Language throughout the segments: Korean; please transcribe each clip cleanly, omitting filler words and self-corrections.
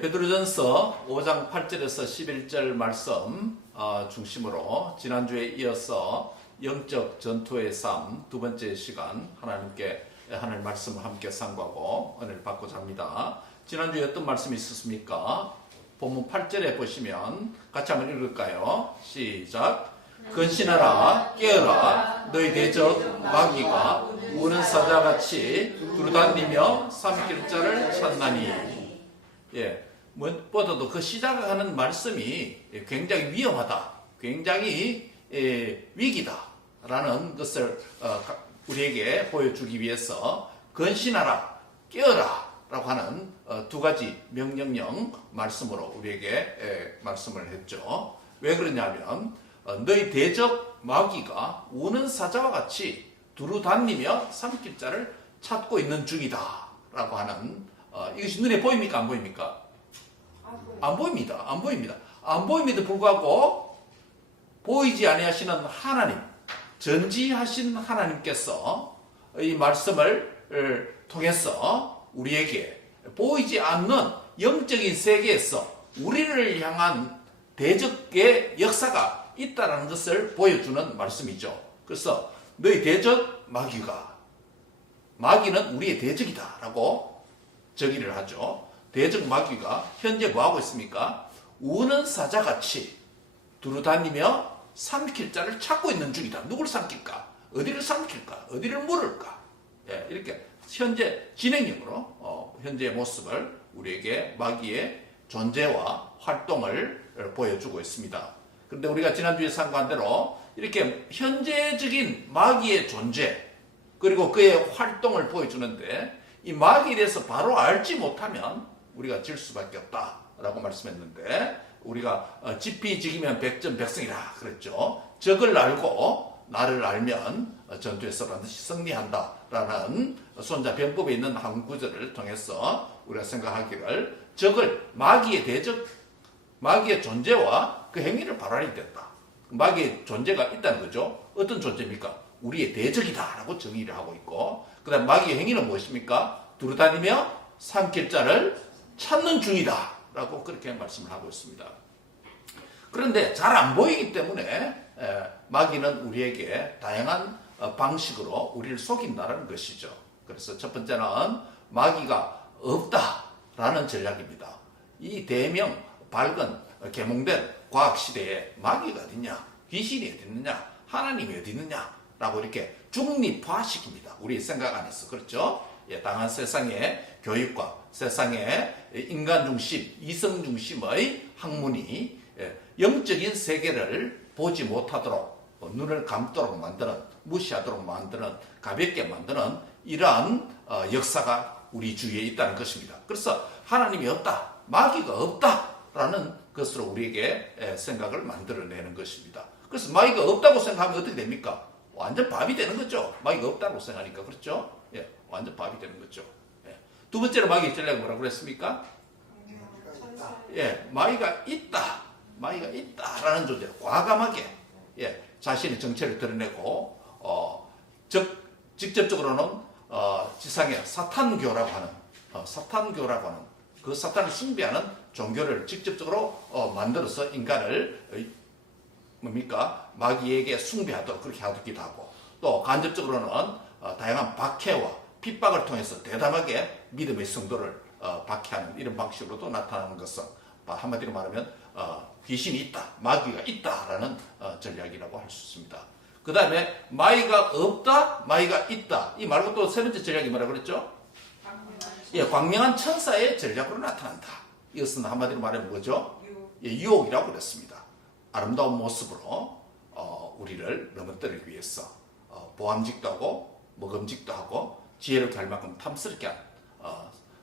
베드로전서 5장 8절에서 11절 말씀 중심으로 지난주에 이어서 영적 전투의 삶 두 번째 시간 하나님 말씀을 함께 상고하고 은혜를 받고자 합니다. 지난주에 어떤 말씀이 있었습니까? 본문 8절에 보시면 같이 한번 읽을까요? 시작. 근신하라 깨어라 너희 대적 마귀가 우는 사자같이 두루다니며 삼킬 자를 찾나니. 무엇보다도 그 시작하는 말씀이 굉장히 위험하다, 굉장히 위기다라는 것을 우리에게 보여주기 위해서 근신하라, 깨어라 라고 하는 두 가지 명령형 말씀으로 우리에게 말씀을 했죠. 왜 그러냐면 너희 대적 마귀가 우는 사자와 같이 두루다니며 삼킬 자를 찾고 있는 중이다 라고 하는 이것이 눈에 보입니까? 안 보입니까? 안 보입니다. 안 보입니다. 안 보임에도 불구하고 보이지 아니하시는 하나님, 전지하신 하나님께서 이 말씀을 통해서 우리에게 보이지 않는 영적인 세계에서 우리를 향한 대적의 역사가 있다는 것을 보여주는 말씀이죠. 그래서 너희 대적 마귀는 우리의 대적이다 라고 저기를 하죠. 대적 마귀가 현재 뭐하고 있습니까? 우는 사자같이 두루다니며 삼킬 자를 찾고 있는 중이다. 누굴 삼킬까? 어디를 삼킬까? 어디를 물을까? 이렇게 현재 진행형으로 현재의 모습을 우리에게 마귀의 존재와 활동을 보여주고 있습니다. 그런데 우리가 지난주에 상고한 대로 이렇게 현재적인 마귀의 존재 그리고 그의 활동을 보여주는데 이 마귀에 대해서 바로 알지 못하면 우리가 질 수밖에 없다라고 말씀했는데 우리가 지피지기면 백전백승이라 그랬죠. 적을 알고 나를 알면 전투에서 반드시 승리한다라는 손자병법에 있는 한 구절을 통해서 우리가 생각하기를 적을 마귀의 존재와 그 행위를 바로 알아야 된다. 마귀의 존재가 있다는 거죠. 어떤 존재입니까? 우리의 대적이다라고 정의를 하고 있고 그 다음 마귀의 행위는 무엇입니까? 두루다니며 삼킬 자를 찾는 중이다 라고 그렇게 말씀을 하고 있습니다. 그런데 잘 안 보이기 때문에 마귀는 우리에게 다양한 방식으로 우리를 속인다는 것이죠. 그래서 첫 번째는 마귀가 없다라는 전략입니다. 이 대명 밝은 계몽된 과학시대에 마귀가 어딨냐, 귀신이 어딨느냐, 하나님이 어딨느냐 라고 이렇게 중립화시킵니다. 우리 생각 안에서. 그렇죠? 다양한 세상의 교육과 세상의 인간 중심, 이성 중심의 학문이 영적인 세계를 보지 못하도록 눈을 감도록 만드는, 무시하도록 만드는, 가볍게 만드는 이러한 역사가 우리 주위에 있다는 것입니다. 그래서 하나님이 없다, 마귀가 없다라는 것으로 우리에게 생각을 만들어내는 것입니다. 그래서 마귀가 없다고 생각하면 어떻게 됩니까? 완전 밥이 되는 거죠. 마귀가 없다고 생각하니까. 그렇죠? 완전 밥이 되는 거죠. 두 번째로 마귀의 전략이 뭐라고 그랬습니까? 마귀가 있다라는 존재, 과감하게 자신의 정체를 드러내고 직접적으로는 지상의 사탄교라고 하는 그 사탄을 숭배하는 종교를 직접적으로 만들어서 인간을 마귀에게 숭배하도록 그렇게 하기도 하고 또 간접적으로는 다양한 박해와 핍박을 통해서 대담하게 믿음의 성도를 박해하는 이런 방식으로도 나타나는 것은 한마디로 말하면 귀신이 있다, 마귀가 있다라는 전략이라고 할 수 있습니다. 그 다음에 마귀가 없다, 마귀가 있다. 이 말고 또 세 번째 전략이 뭐라고 그랬죠? 광명한 천사의 전략으로 나타난다. 이것은 한마디로 말하면 뭐죠? 유혹이라고 그랬습니다. 아름다운 모습으로 우리를 넘어뜨리기 위해서 보암직도 하고 먹음직도 하고 지혜롭게 할 만큼 탐스럽게 한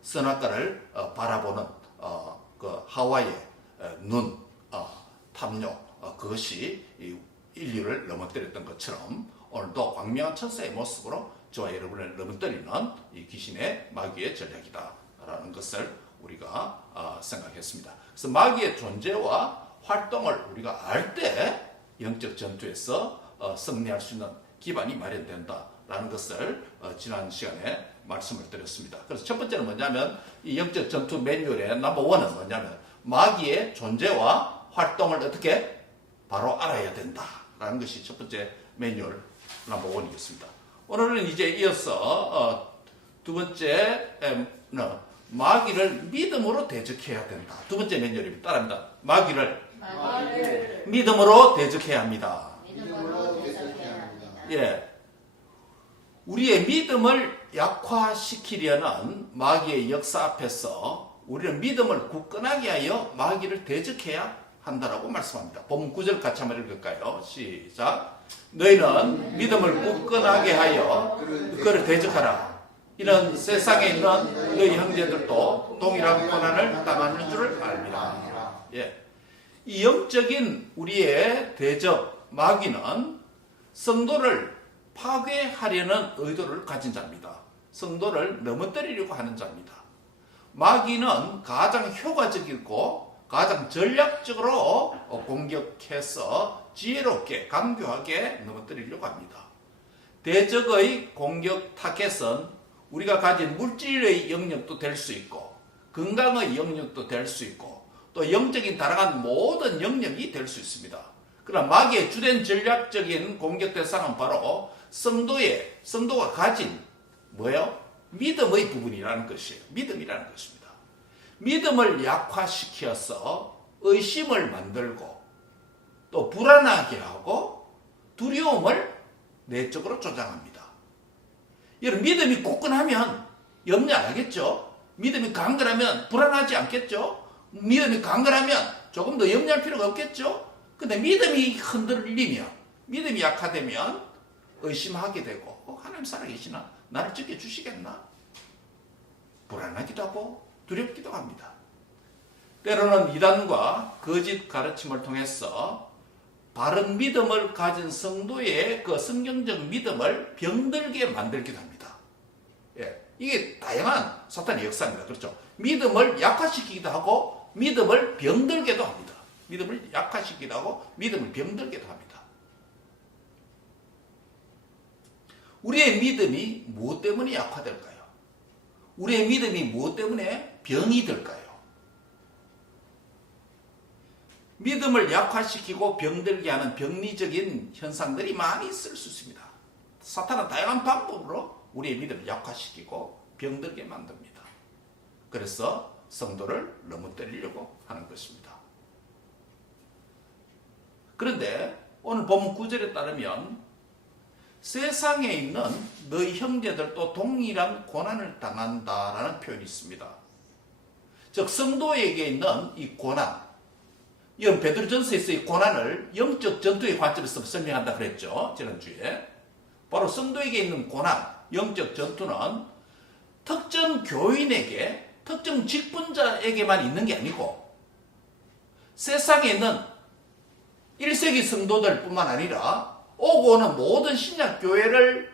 선악과를 바라보는 그 하와의 눈, 탐욕 그것이 인류를 넘어뜨렸던 것처럼 오늘도 광명한 천사의 모습으로 저와 여러분을 넘어뜨리는 이 귀신의 마귀의 전략이다라는 것을 우리가 생각했습니다. 그래서 마귀의 존재와 활동을 우리가 알 때 영적 전투에서 승리할 수 있는 기반이 마련된다 라는 것을 지난 시간에 말씀을 드렸습니다. 그래서 첫 번째는 뭐냐면 이 영적 전투 매뉴얼의 넘버 1은 뭐냐면 마귀의 존재와 활동을 어떻게 바로 알아야 된다라는 것이 첫 번째 매뉴얼 넘버 1이겠습니다. 오늘은 이제 이어서 두 번째는 마귀를 믿음으로 대적해야 된다. 두 번째 매뉴얼입니다. 따라합니다. 마귀를 믿음으로 대적해야 합니다. 예. 우리의 믿음을 약화시키려는 마귀의 역사 앞에서 우리는 믿음을 굳건하게 하여 마귀를 대적해야 한다라고 말씀합니다. 본문 9절 같이 한번 읽을까요? 시작. 너희는 믿음을 굳건하게 하여 그를 대적하라. 이는 세상에 있는 너희 형제들도 동일한 고난을 당하는 줄을 알미라. 예. 이 영적인 우리의 대적 마귀는 성도를 파괴하려는 의도를 가진 자입니다. 성도를 넘어뜨리려고 하는 자입니다. 마귀는 가장 효과적이고 가장 전략적으로 공격해서 지혜롭게 강교하게 넘어뜨리려고 합니다. 대적의 공격 타겟은 우리가 가진 물질의 영역도 될 수 있고 건강의 영역도 될 수 있고 또 영적인 다양한 모든 영역이 될 수 있습니다. 그러나 마귀의 주된 전략적인 공격 대상은 바로 성도가 가진 뭐예요? 믿음의 부분이라는 것이에요. 믿음이라는 것입니다. 믿음을 약화시켜서 의심을 만들고 또 불안하게 하고 두려움을 내적으로 조장합니다. 여러분 믿음이 굳건하면 염려 안 하겠죠? 믿음이 강건하면 불안하지 않겠죠? 믿음이 강건하면 조금 더 염려할 필요가 없겠죠? 근데 믿음이 흔들리면 믿음이 약화되면 의심하게 되고 하나님 살아계시나? 나를 지켜주시겠나? 불안하기도 하고 두렵기도 합니다. 때로는 이단과 거짓 가르침을 통해서 바른 믿음을 가진 성도의 그 성경적 믿음을 병들게 만들기도 합니다. 예, 이게 다양한 사탄의 역사입니다. 그렇죠? 믿음을 약화시키기도 하고 믿음을 병들게도 합니다. 믿음을 약화시키기도 하고 믿음을 병들게도 합니다. 우리의 믿음이 무엇 때문에 약화될까요? 우리의 믿음이 무엇 때문에 병이 될까요? 믿음을 약화시키고 병들게 하는 병리적인 현상들이 많이 있을 수 있습니다. 사탄은 다양한 방법으로 우리의 믿음을 약화시키고 병들게 만듭니다. 그래서 성도를 넘어뜨리려고 하는 것입니다. 그런데 오늘 본문 9절에 따르면 세상에 있는 너희 형제들도 동일한 고난을 당한다라는 표현이 있습니다. 즉 성도에게 있는 이 고난, 이런 베드로전서에서의 고난을 영적 전투의 관점에서 설명한다 그랬죠. 지난주에. 바로 성도에게 있는 고난, 영적 전투는 특정 교인에게, 특정 직분자에게만 있는 게 아니고 세상에 있는 1세기 성도들 뿐만 아니라 오고 오는 모든 신약교회를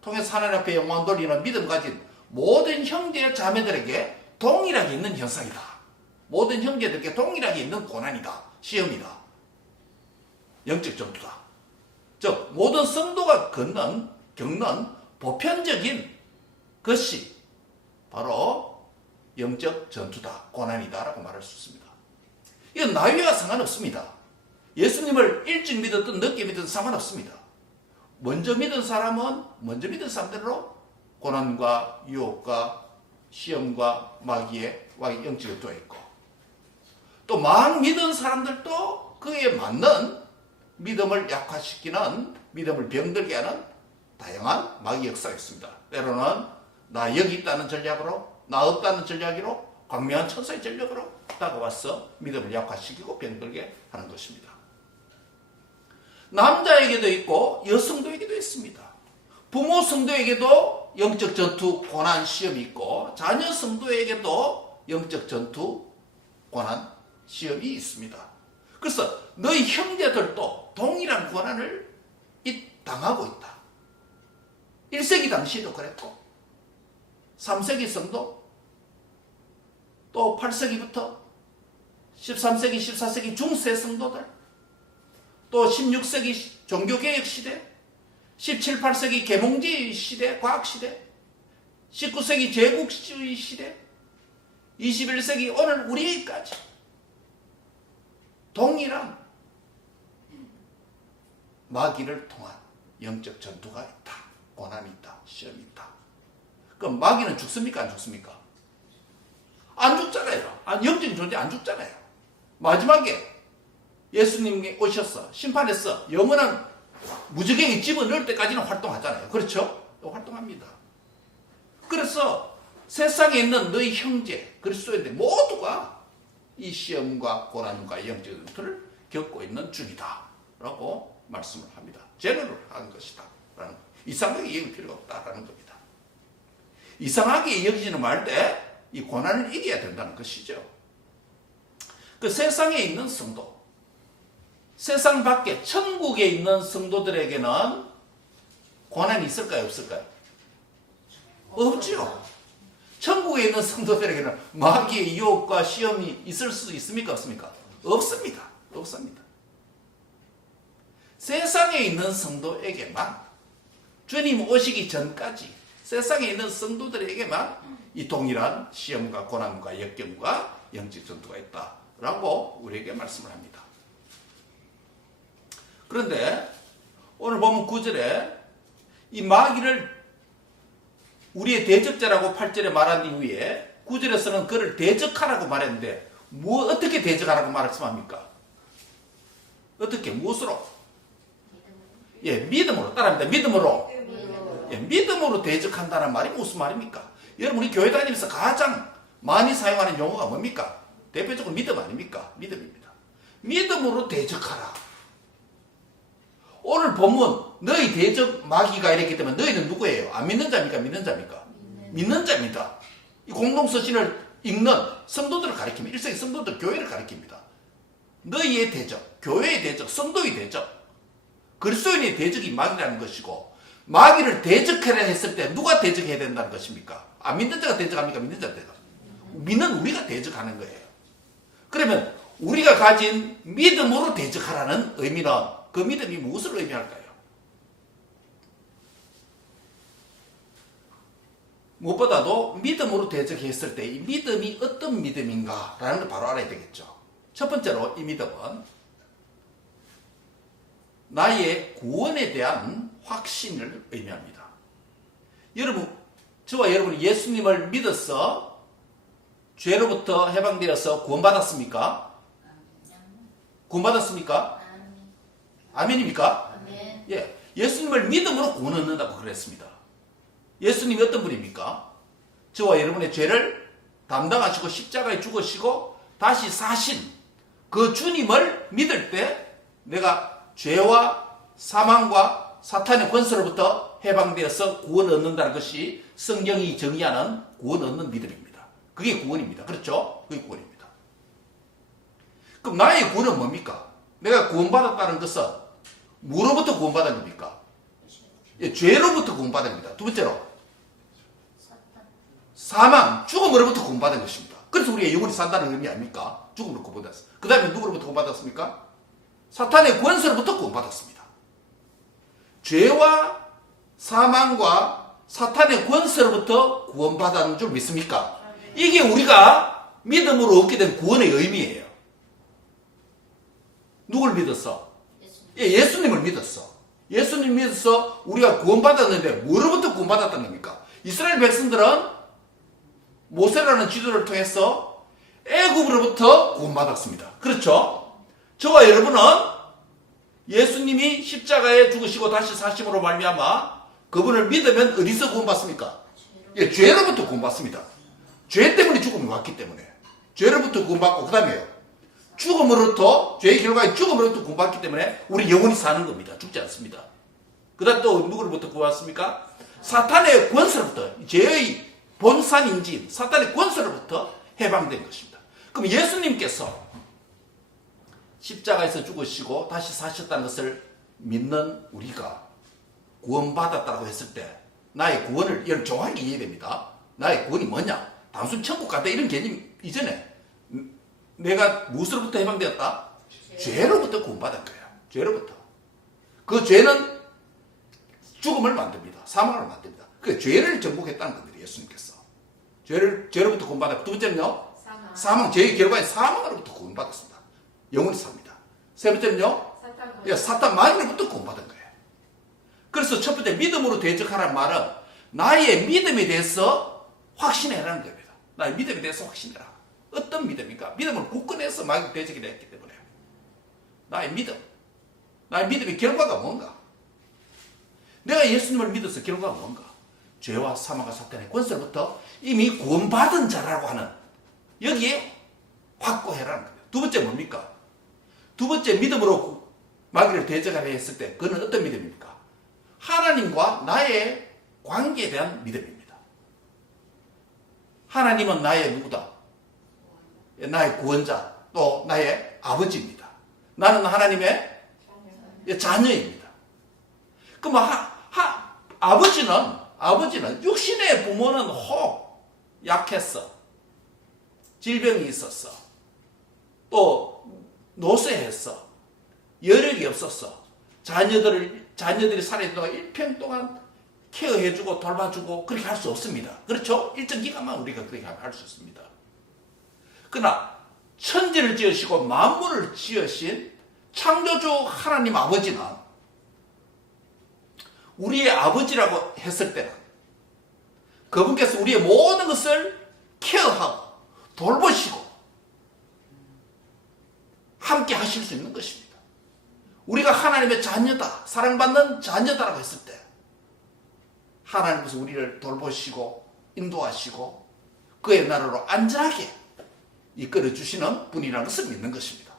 통해서 하나님 앞에 영광 돌리는 믿음 가진 모든 형제 자매들에게 동일하게 있는 현상이다. 모든 형제들에게 동일하게 있는 고난이다. 시험이다. 영적 전투다. 즉 모든 성도가 겪는 보편적인 것이 바로 영적 전투다. 고난이다 라고 말할 수 있습니다. 이건 나이와 상관없습니다. 예수님을 일찍 믿었든 늦게 믿었든 상관없습니다. 먼저 믿은 사람은 먼저 믿은 사람대로 고난과 유혹과 시험과 마귀의 영적 전투가 있고 또 막 믿은 사람들도 그에 맞는 믿음을 약화시키는 믿음을 병들게 하는 다양한 마귀 역사가 있습니다. 때로는 나 여기 있다는 전략으로 나 없다는 전략으로 광명한 천사의 전략으로 다가와서 믿음을 약화시키고 병들게 하는 것입니다. 남자에게도 있고 여성도에게도 있습니다. 부모 성도에게도 영적 전투, 고난, 시험이 있고 자녀 성도에게도 영적 전투, 고난, 시험이 있습니다. 그래서 너희 형제들도 동일한 고난을 당하고 있다. 1세기 당시에도 그랬고 3세기 성도 또 8세기부터 13세기, 14세기 중세 성도들 또 16세기 종교개혁 시대 17, 18세기 계몽주의 시대, 과학시대, 19세기 제국주의 시대, 21세기 오늘 우리까지 동일한 마귀를 통한 영적 전투가 있다. 고난이 있다. 시험이 있다. 그럼 마귀는 죽습니까? 안 죽습니까? 안 죽잖아요. 영적인 존재 안 죽잖아요. 마지막에 예수님이 오셔서 심판했어. 영원한 무적에게 집어넣을 때까지는 활동하잖아요. 그렇죠? 활동합니다. 그래서 세상에 있는 너희 형제, 그리스도인들 모두가 이 시험과 고난과 영적 전투를 겪고 있는 중이다. 라고 말씀을 합니다. 제너럴 한 것이다. 라는, 이상하게 여길 필요가 없다라는 겁니다. 이상하게 여기지는 말되 이 고난을 이겨야 된다는 것이죠. 그 세상에 있는 성도, 세상 밖에 천국에 있는 성도들에게는 고난이 있을까요? 없을까요? 없죠. 천국에 있는 성도들에게는 마귀의 유혹과 시험이 있을 수 있습니까? 없습니까? 없습니다. 없습니다. 세상에 있는 성도에게만, 주님 오시기 전까지 세상에 있는 성도들에게만 이 동일한 시험과 고난과 역경과 영적 전투가 있다라고 우리에게 말씀을 합니다. 그런데 오늘 보면 9절에 이 마귀를 우리의 대적자라고 8절에 말한 이후에 9절에서는 그를 대적하라고 말했는데 어떻게 대적하라고 말씀합니까? 어떻게? 무엇으로? 믿음으로. 따라합니다. 믿음으로. 믿음으로 대적한다는 말이 무슨 말입니까? 여러분, 우리 교회 다니면서 가장 많이 사용하는 용어가 뭡니까? 대표적으로 믿음 아닙니까? 믿음입니다. 믿음으로 대적하라. 오늘 본문 너희 대적 마귀가 이랬기 때문에 너희는 누구예요? 안 믿는 자입니까? 믿는 자입니까? 믿는 자입니다. 이 공동서신을 읽는 성도들을 가리킵니다. 1세기 성도들 교회를 가리킵니다. 너희의 대적, 교회의 대적, 성도의 대적, 그리스도인의 대적이 마귀라는 것이고, 마귀를 대적해라 했을 때 누가 대적해야 된다는 것입니까? 안 믿는 자가 대적합니까? 믿는 자가 대적. 믿는 우리가 대적하는 거예요. 그러면 우리가 가진 믿음으로 대적하라는 의미는 그 믿음이 무엇을 의미할까요? 무엇보다도 믿음으로 대적했을 때 이 믿음이 어떤 믿음인가 라는 걸 바로 알아야 되겠죠. 첫 번째로 이 믿음은 나의 구원에 대한 확신을 의미합니다. 여러분, 저와 여러분이 예수님을 믿어서 죄로부터 해방되어서 구원받았습니까? 구원받았습니까? 아멘입니까? 아멘. 예, 예수님을 믿음으로 구원 얻는다고 그랬습니다. 예수님이 어떤 분입니까? 저와 여러분의 죄를 담당하시고 십자가에 죽으시고 다시 사신 그 주님을 믿을 때 내가 죄와 사망과 사탄의 권세로부터 해방되어서 구원 얻는다는 것이 성경이 정의하는 구원 얻는 믿음입니다. 그게 구원입니다. 그렇죠? 그게 구원입니다. 그럼 나의 구원은 뭡니까? 내가 구원받았다는 것은 뭐로부터 구원받은 겁니까? 예, 죄로부터 구원받은 겁니다. 두 번째로 사망, 죽음으로부터 구원받은 것입니다. 그래서 우리가 영원히 산다는 의미 아닙니까? 죽음으로 구원받았어요. 그 다음에 누구로부터 구원받았습니까? 사탄의 권세로부터 구원받았습니다. 죄와 사망과 사탄의 권세로부터 구원받았는 줄 믿습니까? 이게 우리가 믿음으로 얻게 된 구원의 의미예요. 누굴 믿었어? 예수님을 믿었어. 예수님 믿어서 우리가 구원받았는데 뭐로부터 구원받았다는 겁니까? 이스라엘 백성들은 모세라는 지도를 통해서 애굽으로부터 구원받았습니다. 그렇죠? 저와 여러분은 예수님이 십자가에 죽으시고 다시 사심으로 말미암아 그분을 믿으면 어디서 구원받습니까? 예, 죄로부터 구원받습니다. 죄 때문에 죽음이 왔기 때문에 죄로부터 구원받고 그 다음에요. 죽음으로부터, 죄의 결과에 죽음으로부터 구원받기 때문에 우리 영원히 사는 겁니다. 죽지 않습니다. 그 다음 또 누구로부터 구원받습니까? 사탄의 권세로부터, 죄의 본산인지 사탄의 권세로부터 해방된 것입니다. 그럼 예수님께서 십자가에서 죽으시고 다시 사셨다는 것을 믿는 우리가 구원받았다고 했을 때 나의 구원을 여러분 정확히 이해됩니다. 나의 구원이 뭐냐? 단순 천국 갔다 이런 개념 이전에 내가 무엇으로부터 해방되었다? 죄로부터 구원받은 거예요. 죄로부터. 그 죄는 죽음을 만듭니다. 사망을 만듭니다. 그 죄를 정복했다는 겁니다. 예수님께서. 죄로부터 구원받았고, 두 번째는요, 사망. 죄의 결과인 사망으로부터 구원받았습니다. 영원히 삽니다. 세 번째는요, 사탄 마귀로부터 구원받은 거예요. 그래서 첫 번째, 믿음으로 대적하라는 말은 나의 믿음에 대해서 확신해라는 겁니다. 나의 믿음에 대해서 확신해라. 어떤 믿음입니까? 믿음을 굳건해서 마귀 대적이 됐기 때문에. 나의 믿음. 나의 믿음의 결과가 뭔가? 내가 예수님을 믿어서 결과가 뭔가? 죄와 사망과 사탄의 권세로부터 이미 구원받은 자라고 하는 여기에 확고해라는 거예요. 두 번째 뭡니까? 두 번째 믿음으로 마귀를 대적하려 했을 때 그는 어떤 믿음입니까? 하나님과 나의 관계에 대한 믿음입니다. 하나님은 나의 누구다? 나의 구원자, 또 나의 아버지입니다. 나는 하나님의 자녀입니다. 그럼 아버지는 육신의 부모는 혹 약했어. 질병이 있었어. 또 노쇠했어. 여력이 없었어. 자녀들이 살아있는 동안 일평 동안 케어해주고 돌봐주고 그렇게 할 수 없습니다. 그렇죠? 일정 기간만 우리가 그렇게 할 수 있습니다. 그러나 천지를 지으시고 만물을 지으신 창조주 하나님 아버지는 우리의 아버지라고 했을 때는 그분께서 우리의 모든 것을 케어하고 돌보시고 함께 하실 수 있는 것입니다. 우리가 하나님의 자녀다, 사랑받는 자녀다라고 했을 때 하나님께서 우리를 돌보시고 인도하시고 그의 나라로 안전하게 이끌어 주시는 분이라는 것을 믿는 것입니다.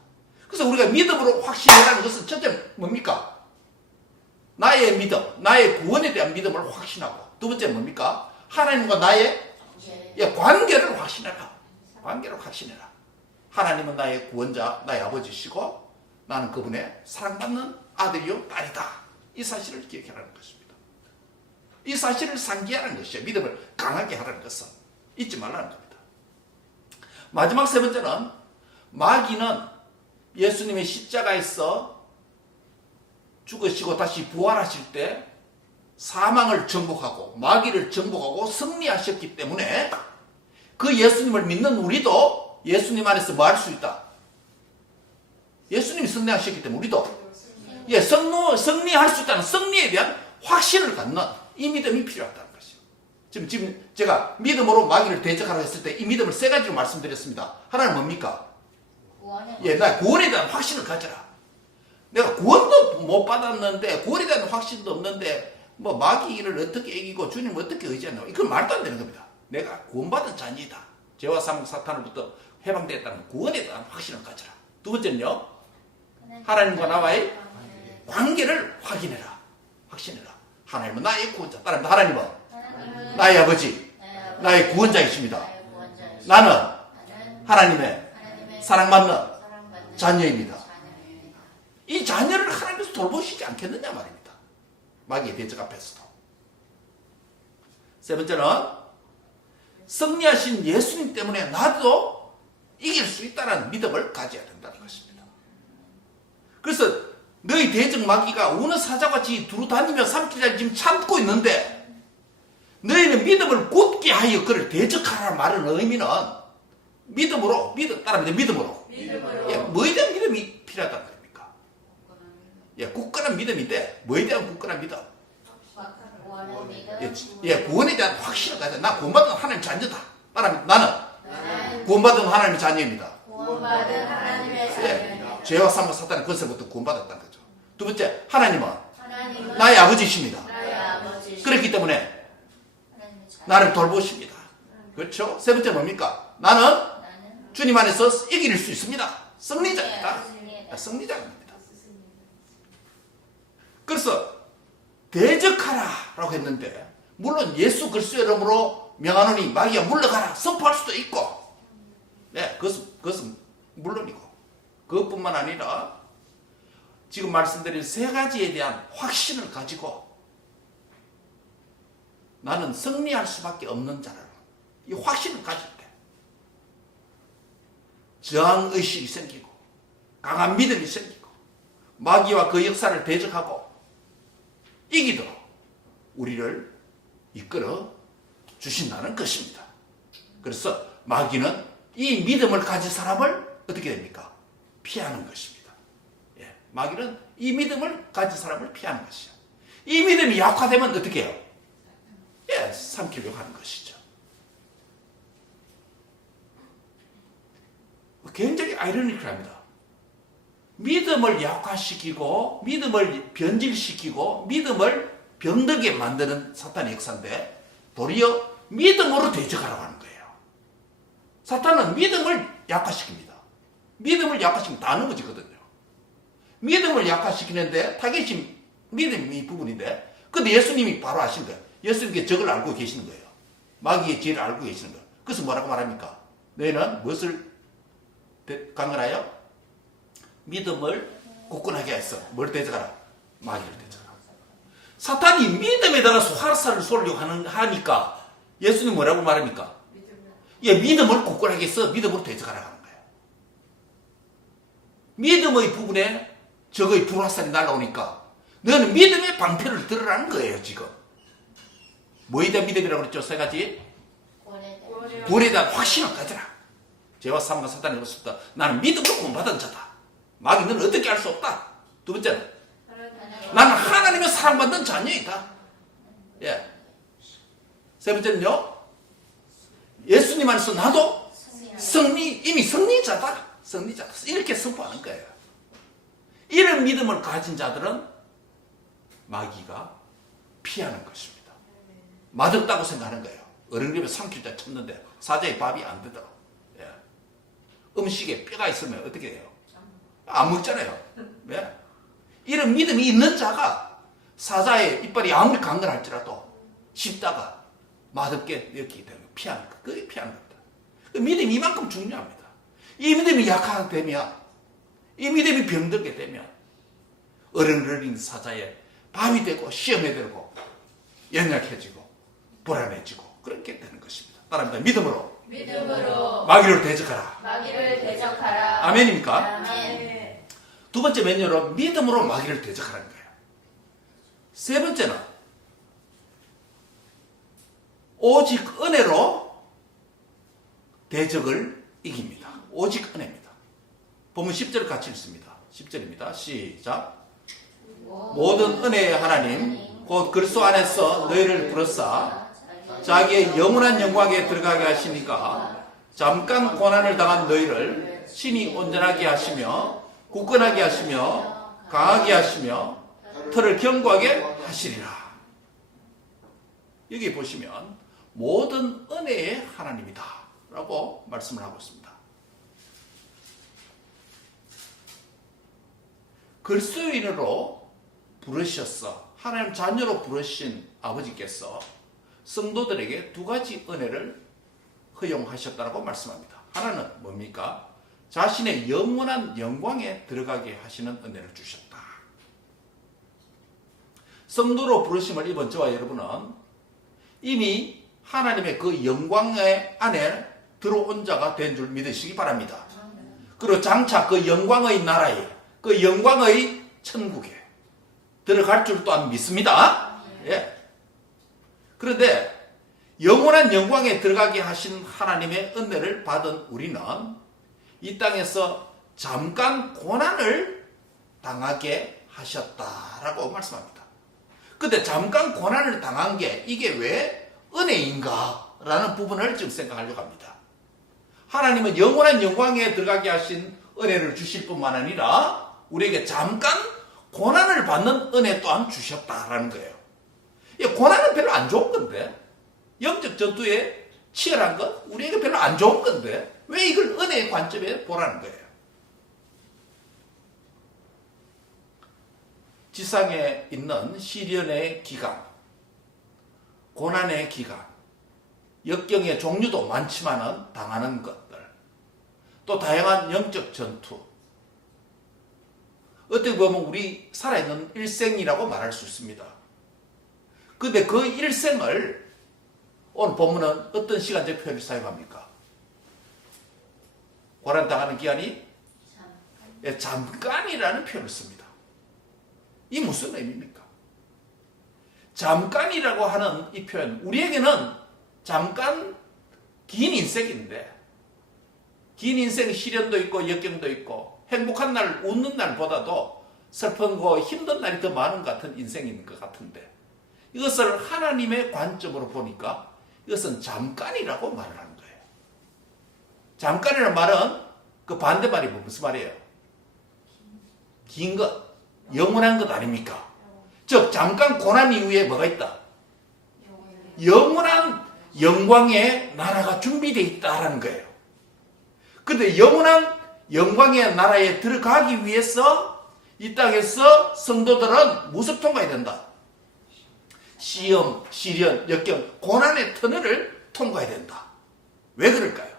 그래서 우리가 믿음으로 확신이라는 것은 첫째 뭡니까? 나의 믿음, 나의 구원에 대한 믿음을 확신하고, 두 번째 뭡니까? 하나님과 나의 관계를 확신해라. 관계를 확신해라. 하나님은 나의 구원자, 나의 아버지시고 나는 그분의 사랑받는 아들이요 딸이다. 이 사실을 기억하라는 것입니다. 이 사실을 상기하라는 것이죠. 믿음을 강하게 하라는 것은 잊지 말라는 겁니다. 마지막 세 번째는 마귀는 예수님의 십자가에서 죽으시고 다시 부활하실 때 사망을 정복하고 마귀를 정복하고 승리하셨기 때문에 그 예수님을 믿는 우리도 예수님 안에서 뭐 할 수 있다? 예수님이 승리하셨기 때문에 우리도 승리할 수 있다는 승리에 대한 확신을 갖는 이 믿음이 필요하다는 것이죠. 지금 제가 믿음으로 마귀를 대적하라고 했을 때 이 믿음을 세 가지로 말씀드렸습니다. 하나는 뭡니까? 나 구원에 대한 확신을 가져라. 내가 구원도 못 받았는데 구원에 대한 확신도 없는데 뭐 마귀를 어떻게 이기고 주님을 어떻게 의지하냐, 이건 말도 안 되는 겁니다. 내가 구원받은 자녀이다. 죄와 사망 사탄으로부터 해방되었다는 구원에 대한 확신을 가져라. 두 번째는요, 하나님과 나와의 관계를 확인해라. 확신해라. 하나님은 나의 구원자, 따라합니다. 하나님은 나의 아버지, 나의 구원자이십니다. 나는 하나님의 사랑받는 자녀입니다. 이 자녀를 하나님께서 돌보시지 않겠느냐 말입니다. 마귀의 대적 앞에서도. 세 번째는 승리하신 예수님 때문에 나도 이길 수 있다는 믿음을 가져야 된다는 것입니다. 그래서 너희 대적 마귀가 우는 사자같이 두루다니며 삼키자 지금 참고 있는데 너희는 믿음을 굳게 하여 그를 대적하라는 말은 의미는 믿음으로, 따라합니다. 믿음으로. 뭐에 대한 믿음이 필요하다는 겁니까? 굳건한 믿음인데 뭐에 대한 굳건한 믿음? 구원에 대한 확신을 가져. 나 구원받은 하나님 자녀다. 따라합니다. 나는 구원받은 하나님의 자녀입니다. 죄와 사망 사탄의 권세부터 구원받았다는 거죠. 두 번째, 하나님은 나의 아버지이십니다. 그렇기 때문에 나를 돌보십니다. 그렇죠? 세 번째 뭡니까? 나는 주님 안에서 이길 수 있습니다. 승리자입니다. 승리자입니다. 그래서 대적하라라고 했는데 물론 예수 그리스도의 이름으로 명하노니 마귀야 물러가라 선포할 수도 있고, 그것은 물론이고, 그것뿐만 아니라 지금 말씀드린 세 가지에 대한 확신을 가지고 나는 승리할 수밖에 없는 자라는 이 확신을 가질 때 저항의식이 생기고 강한 믿음이 생기고 마귀와 그 역사를 대적하고 이기도록 우리를 이끌어 주신다는 것입니다. 그래서 마귀는 이 믿음을 가진 사람을 어떻게 됩니까? 피하는 것입니다. 예, 마귀는 이 믿음을 가진 사람을 피하는 것이죠. 이 믿음이 약화되면 어떻게 해요? 예, 삼키려고 하는 것이죠. 굉장히 아이러니컬합니다. 믿음을 약화시키고 믿음을 변질시키고 믿음을 병들게 만드는 사탄의 역사인데 도리어 믿음으로 대적하라고 하는 거예요. 사탄은 믿음을 약화시킵니다. 믿음을 약화시키면 다 넘어지거든요. 믿음을 약화시키는데 타겟이 믿음이 부분인데 근데 예수님이 바로 아신 거예요. 예수님께 적을 알고 계시는 거예요. 마귀의 지혜를 알고 계시는 거예요. 그래서 뭐라고 말합니까? 너희는 무엇을 강건하여? 믿음을 굳건하게 했어. 뭘 대적하라? 마귀를 대적하라. 사탄이 믿음에다가 화살을 쏘려고 하니까 예수님 뭐라고 말합니까? 예, 믿음을 굳건하게 해서 믿음으로 대적하라고 하는 거예요. 믿음의 부분에 적의 불화살이 날아오니까 너는 믿음의 방패를 들으라는 거예요, 지금. 뭐에 대한 믿음이라고 그랬죠? 세 가지? 불에 대한 확신을 가져라. 죄와 사망과 사탄의 것입니다. 나는 믿음으로 구원받은 자다. 마귀는 어떻게 할 수 없다. 두 번째는 나는 하나님의 사랑받는 자녀이다. 예. 세 번째는요. 예수님 안에서 나도 이미 승리자다. 승리자다. 이렇게 선포하는 거예요. 이런 믿음을 가진 자들은 마귀가 피하는 것입니다. 맛없다고 생각하는 거예요. 어른집에 삼킬자 쳤는데 사자의 밥이 안 되더라고. 예. 음식에 뼈가 있으면 어떻게 해요? 안 먹잖아요. 예. 이런 믿음이 있는 자가 사자의 이빨이 아무리 강건할지라도 씹다가 맛없게 느끼게 되는 거 피하는 거. 그게 피하는 겁니다. 그 믿음이 이만큼 중요합니다. 이 믿음이 약화되면 이 믿음이 병들게 되면 어른어린 사자의 밥이 되고 시험에 들고 연약해지고 불안해지고 그렇게 되는 것입니다. 따라합니다. 믿음으로 마귀를 대적하라. 아멘입니까? 아멘. 두 번째 메뉴로 믿음으로 마귀를 대적하라는 거예요. 세 번째는 오직 은혜로 대적을 이깁니다. 오직 은혜입니다. 보면 10절 같이 읽습니다. 10절입니다. 시작. 모든 은혜의 하나님 곧 그리스도 안에서 너희를 부르사 자기의 영원한 영광에 들어가게 하시니까 잠깐 고난을 당한 너희를 신이 온전하게 하시며 굳건하게 하시며 강하게 하시며 털을 견고하게 하시리라. 여기 보시면 모든 은혜의 하나님이다 라고 말씀을 하고 있습니다. 그리스도인으로 부르셨어. 하나님 자녀로 부르신 아버지께서 성도들에게 두 가지 은혜를 허용하셨다고 말씀합니다. 하나는 뭡니까? 자신의 영원한 영광에 들어가게 하시는 은혜를 주셨다. 성도로 부르심을 입은 저와 여러분은 이미 하나님의 그 영광의 안에 들어온 자가 된 줄 믿으시기 바랍니다. 그리고 장차 그 영광의 나라에, 그 영광의 천국에 들어갈 줄 또한 믿습니다. 예. 그런데 영원한 영광에 들어가게 하신 하나님의 은혜를 받은 우리는 이 땅에서 잠깐 고난을 당하게 하셨다라고 말씀합니다. 근데 잠깐 고난을 당한 게 이게 왜 은혜인가? 라는 부분을 지금 생각하려고 합니다. 하나님은 영원한 영광에 들어가게 하신 은혜를 주실 뿐만 아니라 우리에게 잠깐 고난을 받는 은혜 또한 주셨다라는 거예요. 고난은 별로 안 좋은 건데, 영적 전투에 치열한 것, 우리에게 별로 안 좋은 건데 왜 이걸 은혜의 관점에 보라는 거예요. 지상에 있는 시련의 기간, 고난의 기간, 역경의 종류도 많지만은 당하는 것들, 또 다양한 영적 전투, 어떻게 보면 우리 살아있는 일생이라고 말할 수 있습니다. 근데 그 일생을 오늘 본문은 어떤 시간적 표현을 사용합니까? 고난당하는 기간이 잠깐이라는 표현을 씁니다. 이 무슨 의미입니까? 잠깐이라고 하는 이 표현, 우리에게는 잠깐 긴 인생인데, 긴 인생 시련도 있고 역경도 있고 행복한 날, 웃는 날보다도 슬픈 거 힘든 날이 더 많은 것 같은 인생인 것 같은데, 이것을 하나님의 관점으로 보니까 이것은 잠깐이라고 말을 하는 거예요. 잠깐이라는 말은 그 반대말이 무슨 말이에요? 긴 것, 영원한 것 아닙니까? 즉 잠깐 고난 이후에 뭐가 있다? 영원한 영광의 나라가 준비되어 있다라는 거예요. 그런데 영원한 영광의 나라에 들어가기 위해서 이 땅에서 성도들은 무엇을 통과해야 된다? 시험, 시련, 역경, 고난의 터널을 통과해야 된다. 왜 그럴까요?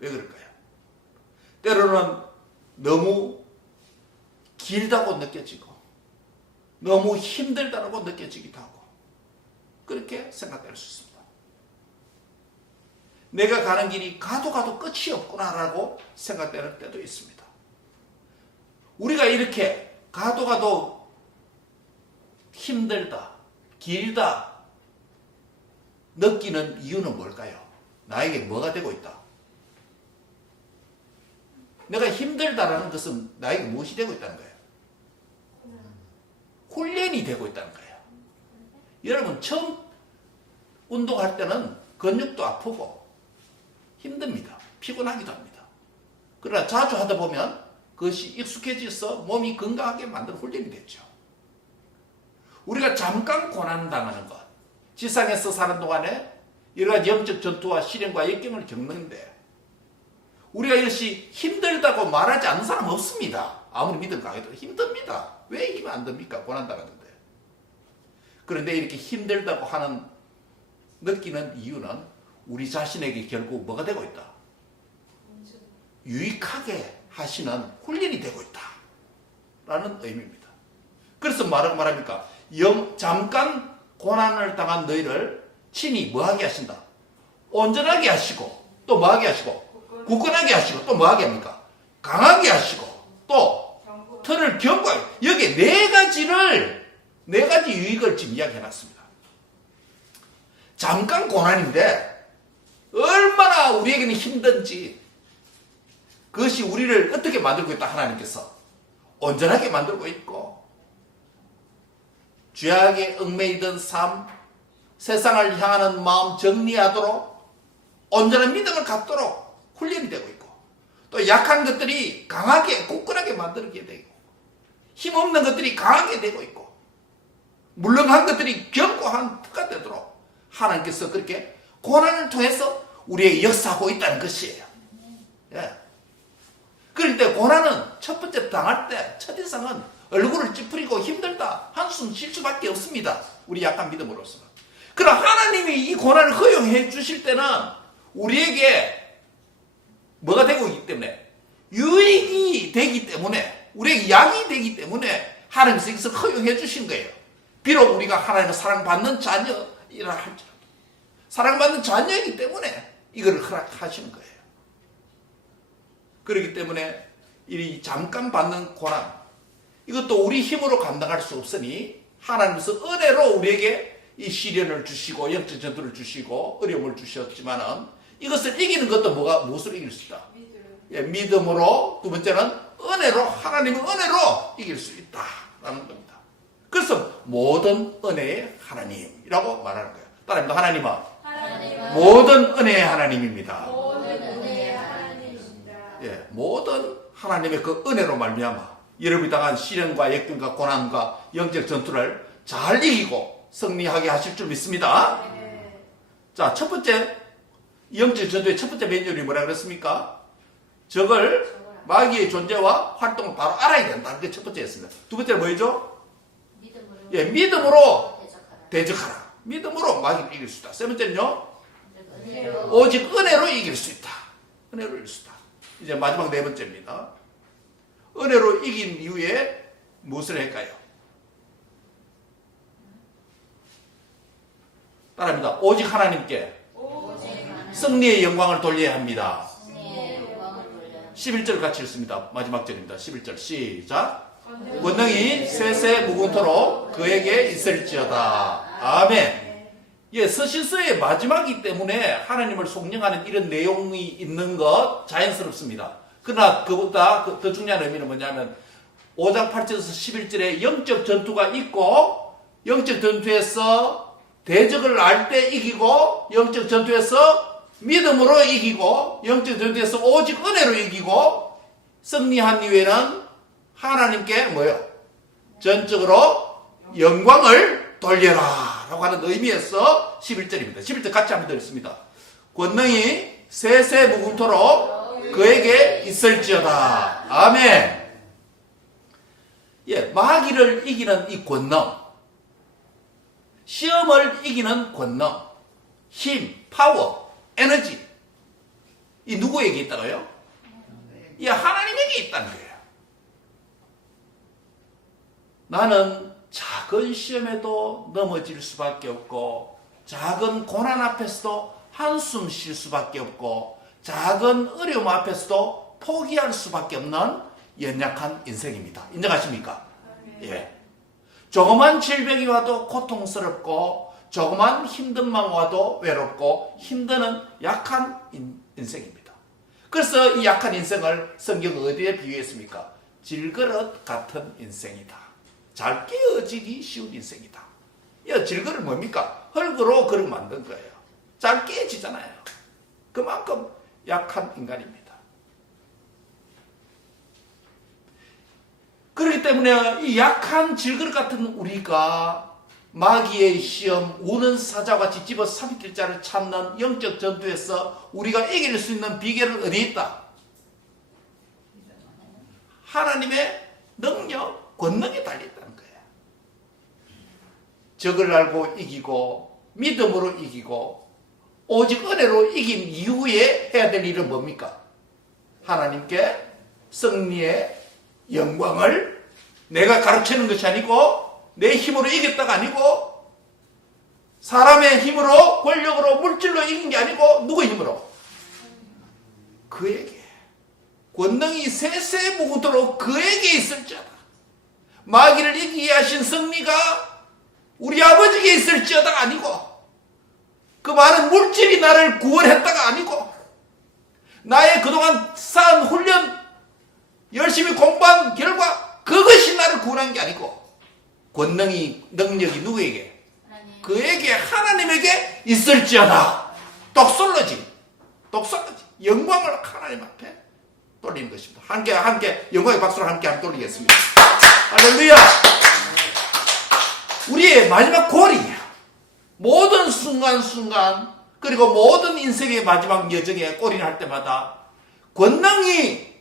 왜 그럴까요? 때로는 너무 길다고 느껴지고 너무 힘들다고 느껴지기도 하고 그렇게 생각될 수 있습니다. 내가 가는 길이 가도 끝이 없구나라고 생각되는 때도 있습니다. 우리가 이렇게 가도 힘들다, 길다 느끼는 이유는 뭘까요? 나에게 뭐가 되고 있다? 내가 힘들다라는 것은 나에게 무엇이 되고 있다는 거예요? 훈련이 되고 있다는 거예요. 여러분 처음 운동할 때는 근육도 아프고 힘듭니다. 피곤하기도 합니다. 그러나 자주 하다 보면 그것이 익숙해져서 몸이 건강하게 만드는 훈련이 됐죠. 우리가 잠깐 고난당하는 것, 지상에서 사는 동안에 여러 가지 영적 전투와 시련과 역경을 겪는데 우리가 이것이 힘들다고 말하지 않는 사람 없습니다. 아무리 믿음 강해도 힘듭니다. 왜 힘이 안 듭니까? 고난당하는데. 그런데 이렇게 힘들다고 하는 느끼는 이유는 우리 자신에게 결국 뭐가 되고 있다? 유익하게 하시는 훈련이 되고 있다 라는 의미입니다. 그래서 말합니까? 잠깐 고난을 당한 너희를 친히 뭐하게 하신다? 온전하게 하시고 또 뭐하게 하시고 굳건하게 하시고 또 뭐하게 합니까? 강하게 하시고 또 터를 견고하게. 여기에 네 가지 유익을 지금 이야기해놨습니다. 잠깐 고난인데 얼마나 우리에게는 힘든지 그것이 우리를 어떻게 만들고 있다 하나님께서 온전하게 만들고 있고 죄악에 얽매이던 삶, 세상을 향하는 마음 정리하도록 온전한 믿음을 갖도록 훈련이 되고 있고 또 약한 것들이 강하게 굳건하게 만들게 되고 힘없는 것들이 강하게 되고 있고 물렁한 것들이 견고한 터가 되도록 하나님께서 그렇게 고난을 통해서 우리에게 역사하고 있다는 것이에요. 예. 그럴 때 고난은 첫 번째 당할 때 첫인상은 얼굴을 찌푸리고 힘들다 한숨 쉴 수밖에 없습니다. 우리 약한 믿음으로서는. 그러나 하나님이 이 고난을 허용해 주실 때는 우리에게 뭐가 되고 있기 때문에 유익이 되기 때문에 우리에게 약이 되기 때문에 하나님께서 이것을 허용해 주신 거예요. 비록 우리가 하나님을 사랑받는 자녀이라 할지라도 사랑받는 자녀이기 때문에 이걸 허락하시는 거예요. 그렇기 때문에 이 잠깐 받는 고난 이것도 우리 힘으로 감당할 수 없으니 하나님께서 은혜로 우리에게 이 시련을 주시고 영적 전투를 주시고 어려움을 주셨지만은 이것을 이기는 것도 무엇으로 이길 수 있다? 예, 믿음으로. 두 번째는 은혜로, 하나님의 은혜로 이길 수 있다라는 겁니다. 그래서 모든 은혜의 하나님이라고 말하는 거예요. 따라합니다. 하나님은 모든 은혜의 하나님입니다. 예, 모든 하나님의 그 은혜로 말미암아 여러분이 당한 시련과 역경과 고난과 영적 전투를 잘 이기고 승리하게 하실 줄 믿습니다. 자, 첫 번째 영적 전투의 첫 번째 매뉴얼이 뭐라 그랬습니까? 적을 마귀의 존재와 활동을 바로 알아야 된다. 그게 첫 번째였습니다. 두 번째는 뭐죠? 믿음으로 대적하라. 믿음으로 마귀를 이길 수 있다. 세 번째는요? 오직 은혜로 이길 수 있다. 은혜로 이길 수 있다. 이제 마지막 네 번째입니다. 은혜로 이긴 이후에 무엇을 할까요? 따라합니다. 오직 하나님께 승리의 영광을 돌려야 합니다. 11절 같이 읽습니다. 마지막 절입니다. 11절 시작. 권능이 세세 무궁토록 그에게 있을지어다. 아멘. 예, 서신서의 마지막이기 때문에 하나님을 속령하는 이런 내용이 있는 것 자연스럽습니다. 그러나 그보다 더 중요한 의미는 뭐냐면 5장 8절에서 11절에 영적 전투가 있고 영적 전투에서 대적을 알 때 이기고 영적 전투에서 믿음으로 이기고 영적 전투에서 오직 은혜로 이기고 승리한 이후에는 하나님께 뭐요? 전적으로 영광을 돌려라 라고 하는 의미에서 11절입니다. 11절 같이 한번 드렸습니다. 권능이 세세 무궁토록 그에게 있을지어다. 아멘. 예, 마귀를 이기는 이 권능, 시험을 이기는 권능, 힘, 파워, 에너지, 이 누구에게 있다고요? 이 하나님에게 있다는 거예요. 나는 작은 시험에도 넘어질 수밖에 없고 작은 고난 앞에서도 한숨 쉴 수밖에 없고 작은 어려움 앞에서도 포기할 수밖에 없는 연약한 인생입니다. 인정하십니까? 예. 조그만 질병이 와도 고통스럽고 조그만 힘든 마음 와도 외롭고 힘드는 약한 인생입니다. 그래서 이 약한 인생을 성경은 어디에 비유했습니까? 질그릇 같은 인생이다. 잘 깨어지기 쉬운 인생이다. 이 질그릇 뭡니까? 흙으로 그릇 만든 거예요. 잘 깨지잖아요. 그만큼 약한 인간입니다. 그렇기 때문에 이 약한 질그릇 같은 우리가 마귀의 시험, 우는 사자같이 집어 삼킬 자를 찾는 영적 전투에서 우리가 이길 수 있는 비결은 어디에 있다? 하나님의 능력, 권능에 달려있다는 거예요. 적을 알고 이기고 믿음으로 이기고 오직 은혜로 이긴 이후에 해야 될 일은 뭡니까? 하나님께 승리의 영광을 내가 가르치는 것이 아니고 내 힘으로 이겼다가 아니고 사람의 힘으로 권력으로 물질로 이긴 게 아니고 누구의 힘으로? 그에게 권능이 세세 무궁토록 그에게 있을지어다. 마귀를 이기게 하신 승리가 우리 아버지에게 있을지어다가 아니고 그 많은 물질이 나를 구원했다가 아니고 나의 그동안 쌓은 훈련 열심히 공부한 결과 그것이 나를 구원한 게 아니고 권능이 능력이 누구에게? 그에게 하나님에게 있을지어다. 독설러지 영광을 하나님 앞에 돌리는 것입니다. 함께 영광의 박수를 함께 돌리겠습니다. 할렐루야. 우리의 마지막 골이에요. 모든 순간순간 그리고 모든 인생의 마지막 여정에 골인할 때마다 권능이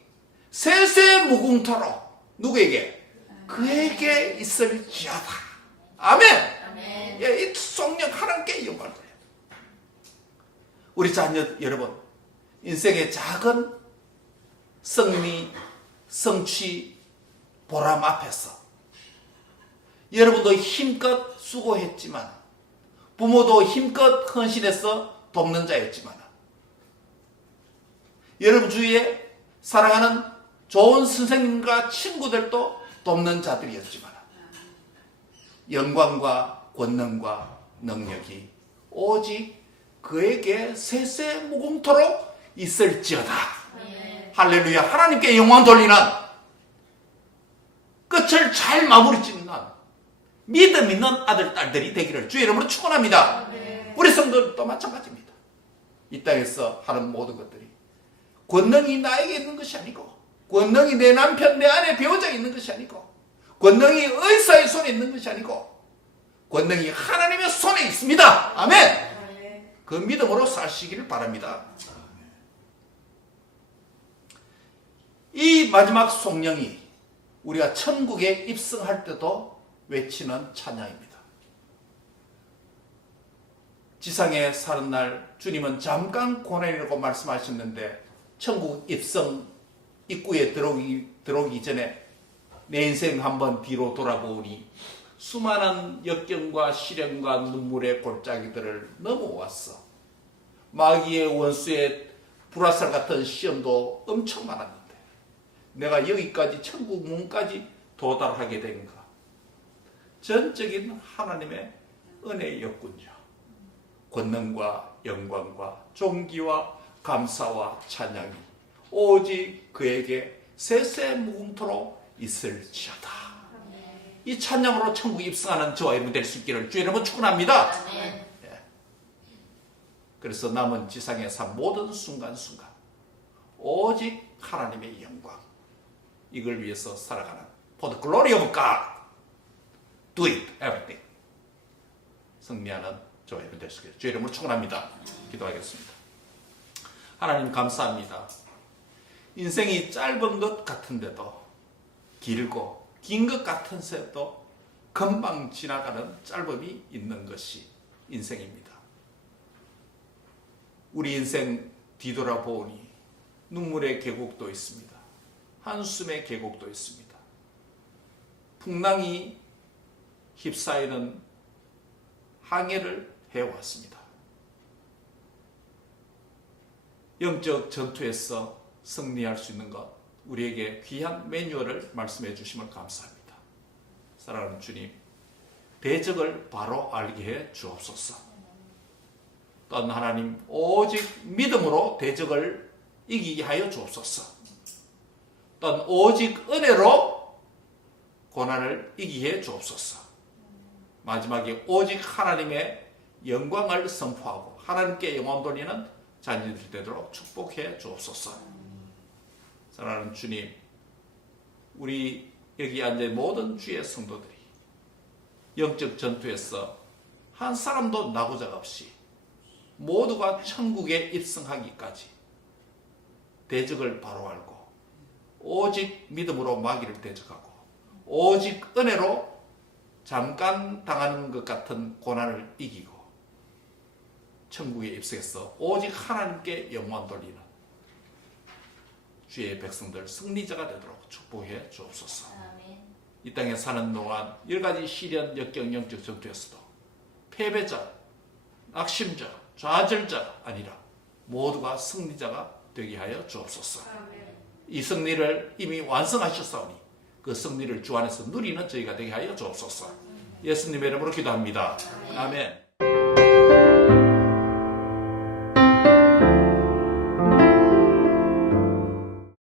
세세 무궁토록 누구에게? 그에게 있을지어다. 아멘. 아멘. 예, 이 성령 하나님께 영광을 드려요. 우리 자녀 여러분, 인생의 작은 승리, 성취, 보람 앞에서 여러분도 힘껏 수고했지만 부모도 힘껏 헌신해서 돕는 자였지만 여러분 주위에 사랑하는 좋은 선생님과 친구들도 돕는 자들이었지만 영광과 권능과 능력이 오직 그에게 세세 무궁토록 있을지어다. 할렐루야. 하나님께 영광 돌리는 끝을 잘 마무리 짓는 믿음 있는 아들, 딸들이 되기를 주의 이름으로 축원합니다. 우리 성도들도 마찬가지입니다. 이 땅에서 하는 모든 것들이 권능이 나에게 있는 것이 아니고 권능이 내 남편, 내 아내, 배우자에 있는 것이 아니고 권능이 의사의 손에 있는 것이 아니고 권능이 하나님의 손에 있습니다. 아멘. 그 믿음으로 사시기를 바랍니다. 이 마지막 송령이 우리가 천국에 입성할 때도 외치는 찬양입니다. 지상에 사는 날 주님은 잠깐 고난이라고 말씀하셨는데 천국 입성 입구에 들어오기 전에 내 인생 한번 뒤로 돌아보니 수많은 역경과 시련과 눈물의 골짜기들을 넘어왔어. 마귀의 원수의 불화살 같은 시험도 엄청 많았는데 내가 여기까지 천국 문까지 도달하게 된가? 전적인 하나님의 은혜의 역군요. 권능과 영광과 존귀와 감사와 찬양이 오직 그에게 세세무궁토록 있을지어다. 이 찬양으로 천국에 입성하는 저와 여러분 될 수 있기를 주의 이름으로 축원합니다. 그래서 남은 지상의 삶 모든 순간순간 오직 하나님의 영광, 이걸 위해서 살아가는 For the glory of God, do it, everything. 승리하는 저와 여러분 될 수 있기를 주의 이름으로 축원합니다. 기도하겠습니다. 하나님 감사합니다. 인생이 짧은 것 같은데도 길고 긴 것 같은데도 금방 지나가는 짧음이 있는 것이 인생입니다. 우리 인생 뒤돌아보니 눈물의 계곡도 있습니다. 한숨의 계곡도 있습니다. 풍랑이 휩싸이는 항해를 해왔습니다. 영적 전투에서 승리할 수 있는 것, 우리에게 귀한 매뉴얼을 말씀해 주심을 감사합니다. 사랑하는 주님, 대적을 바로 알게 해 주옵소서. 또한 하나님, 오직 믿음으로 대적을 이기게 하여 주옵소서. 또한 오직 은혜로 고난을 이기게 해 주옵소서. 마지막에 오직 하나님의 영광을 선포하고 하나님께 영광 돌리는 자녀들이 되도록 축복해 주옵소서. 사랑하는 주님, 우리 여기 앉은 모든 주의 성도들이 영적 전투에서 한 사람도 나고자 없이 모두가 천국에 입성하기까지 대적을 바로 알고 오직 믿음으로 마귀를 대적하고 오직 은혜로 잠깐 당하는 것 같은 고난을 이기고 천국에 입성해서 오직 하나님께 영광 돌리는 주의 백성들 승리자가 되도록 축복해 주옵소서. 이 땅에 사는 동안 여러 가지 시련, 역경, 영적 전투에서도 패배자, 낙심자, 좌절자 아니라 모두가 승리자가 되게 하여 주옵소서. 이 승리를 이미 완성하셨사오니 그 승리를 주 안에서 누리는 저희가 되게 하여 주옵소서. 예수님의 이름으로 기도합니다. 아멘.